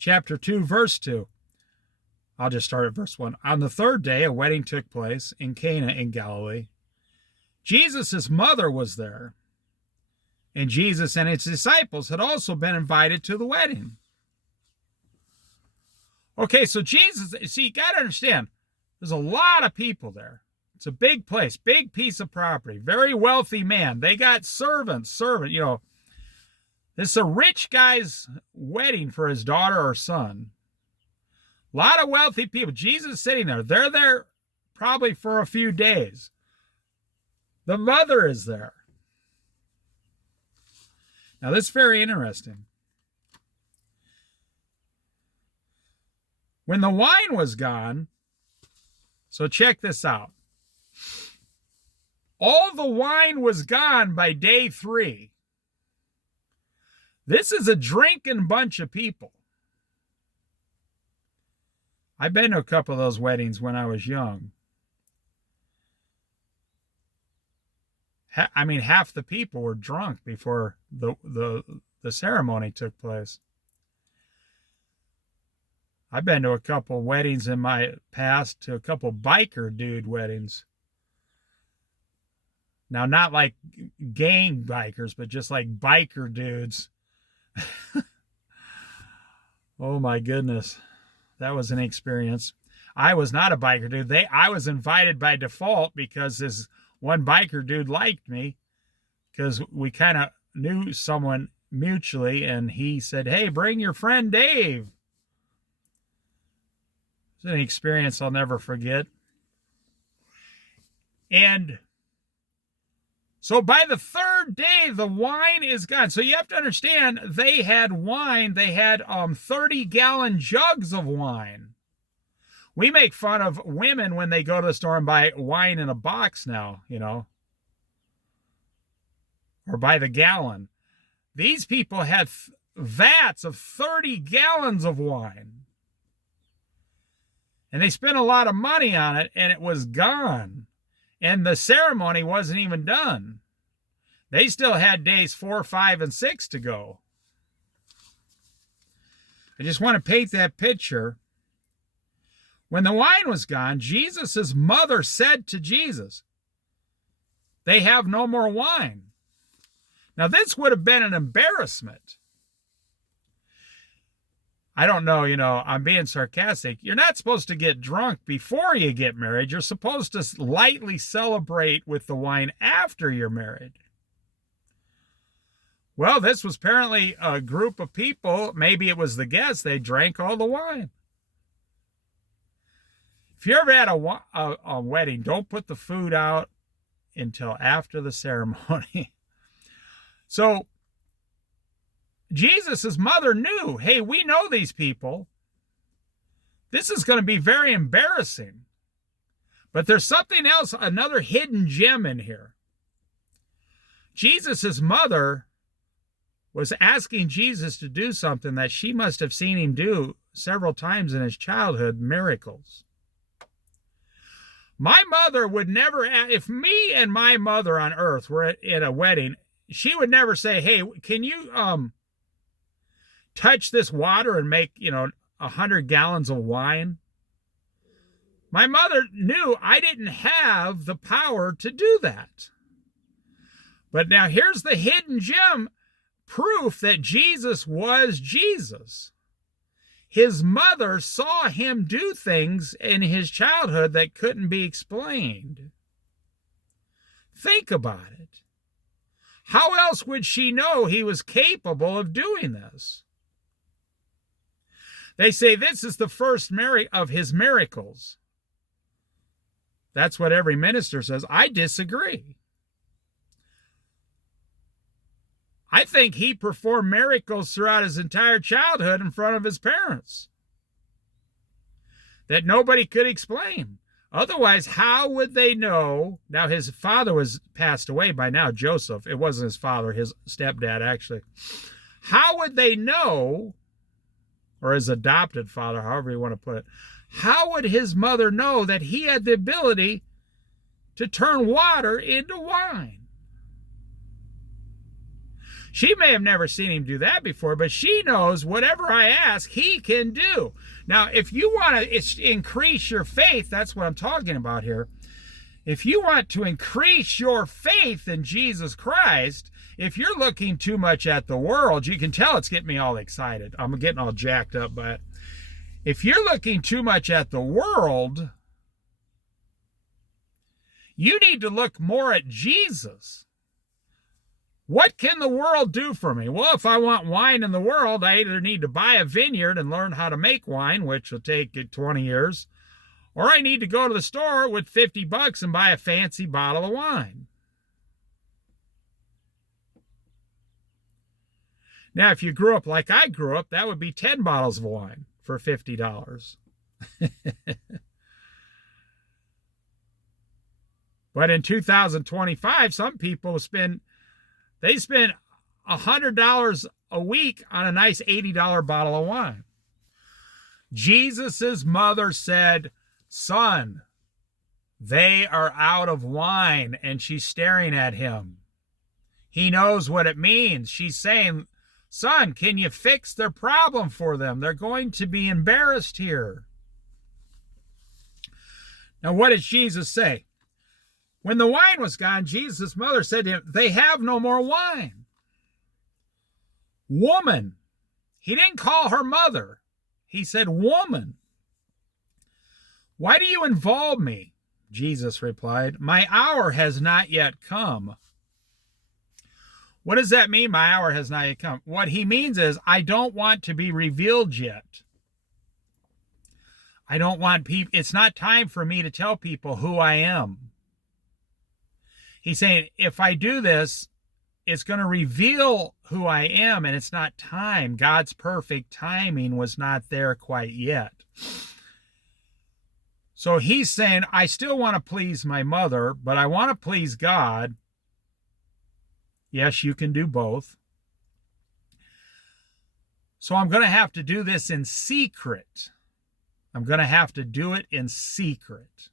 chapter 2, verse 2. I'll just start at verse 1. On the third day, a wedding took place in Cana in Galilee. Jesus' mother was there, and Jesus and his disciples had also been invited to the wedding. Okay, so Jesus, see, you got to understand, there's a lot of people there. It's a big place, big piece of property, very wealthy man. They got servants, This is a rich guy's wedding for his daughter or son. A lot of wealthy people. Jesus is sitting there. They're there probably for a few days. The mother is there. Now, this is very interesting. When the wine was gone, so check this out. All the wine was gone by day 3. This is a drinking bunch of people. I've been to a couple of those weddings when I was young. I mean, half the people were drunk before the ceremony took place. I've been to a couple weddings in my past, to a couple biker dude weddings. Now, not like gang bikers, but just like biker dudes. Oh my goodness. That was an experience. I was not a biker dude. I was invited by default because this one biker dude liked me, because we kind of knew someone mutually, and he said, "Hey, bring your friend Dave." It's an experience I'll never forget. And so by the third day, the wine is gone. So you have to understand, they had wine. They had 30-gallon jugs of wine. We make fun of women when they go to the store and buy wine in a box now, or by the gallon. These people had vats of 30 gallons of wine. And they spent a lot of money on it, and it was gone. And the ceremony wasn't even done. They still had days 4, 5, and 6 to go. I just want to paint that picture. When the wine was gone, Jesus' mother said to Jesus, "They have no more wine." Now, this would have been an embarrassment. I don't know, I'm being sarcastic. You're not supposed to get drunk before you get married. You're supposed to lightly celebrate with the wine after you're married. Well, this was apparently a group of people. Maybe it was the guests. They drank all the wine. If you ever had a wedding, don't put the food out until after the ceremony. So Jesus' mother knew, hey, we know these people. This is going to be very embarrassing. But there's something else, another hidden gem in here. Jesus' mother was asking Jesus to do something that she must have seen him do several times in his childhood, miracles. My mother would never, if me and my mother on earth were at a wedding, she would never say, "Hey, can you touch this water and make, 100 gallons of wine?" My mother knew I didn't have the power to do that. But now here's the hidden gem, proof that Jesus was Jesus. His mother saw him do things in his childhood that couldn't be explained. Think about it. How else would she know he was capable of doing this? They say this is the first of his miracles. That's what every minister says. I disagree. I think he performed miracles throughout his entire childhood in front of his parents that nobody could explain. Otherwise, how would they know? Now, his father was passed away by now, Joseph. It wasn't his father, his stepdad, actually. How would they know, or his adopted father, however you want to put it, how would his mother know that he had the ability to turn water into wine? She may have never seen him do that before, but she knows whatever I ask, he can do. Now, if you want to increase your faith, that's what I'm talking about here. If you want to increase your faith in Jesus Christ, if you're looking too much at the world, you can tell it's getting me all excited. I'm getting all jacked up by it. If you're looking too much at the world, you need to look more at Jesus. What can the world do for me? Well, if I want wine in the world, I either need to buy a vineyard and learn how to make wine, which will take 20 years, or I need to go to the store with $50 and buy a fancy bottle of wine. Now, if you grew up like I grew up, that would be 10 bottles of wine for $50. But in 2025, some people spend $100 a week on a nice $80 bottle of wine. Jesus's mother said, "Son, they are out of wine," and she's staring at him. He knows what it means. She's saying, "Son, can you fix their problem for them? They're going to be embarrassed here." Now, what does Jesus say? When the wine was gone, Jesus' mother said to him, "They have no more wine." Woman. He didn't call her mother. He said, "Woman, why do you involve me?" Jesus replied, "My hour has not yet come." What does that mean, my hour has not yet come? What he means is, I don't want to be revealed yet. I don't want people, it's not time for me to tell people who I am. He's saying, if I do this, it's going to reveal who I am, and it's not time. God's perfect timing was not there quite yet. So he's saying, I still want to please my mother, but I want to please God. Yes, you can do both. So I'm going to have to do this in secret. I'm going to have to do it in secret.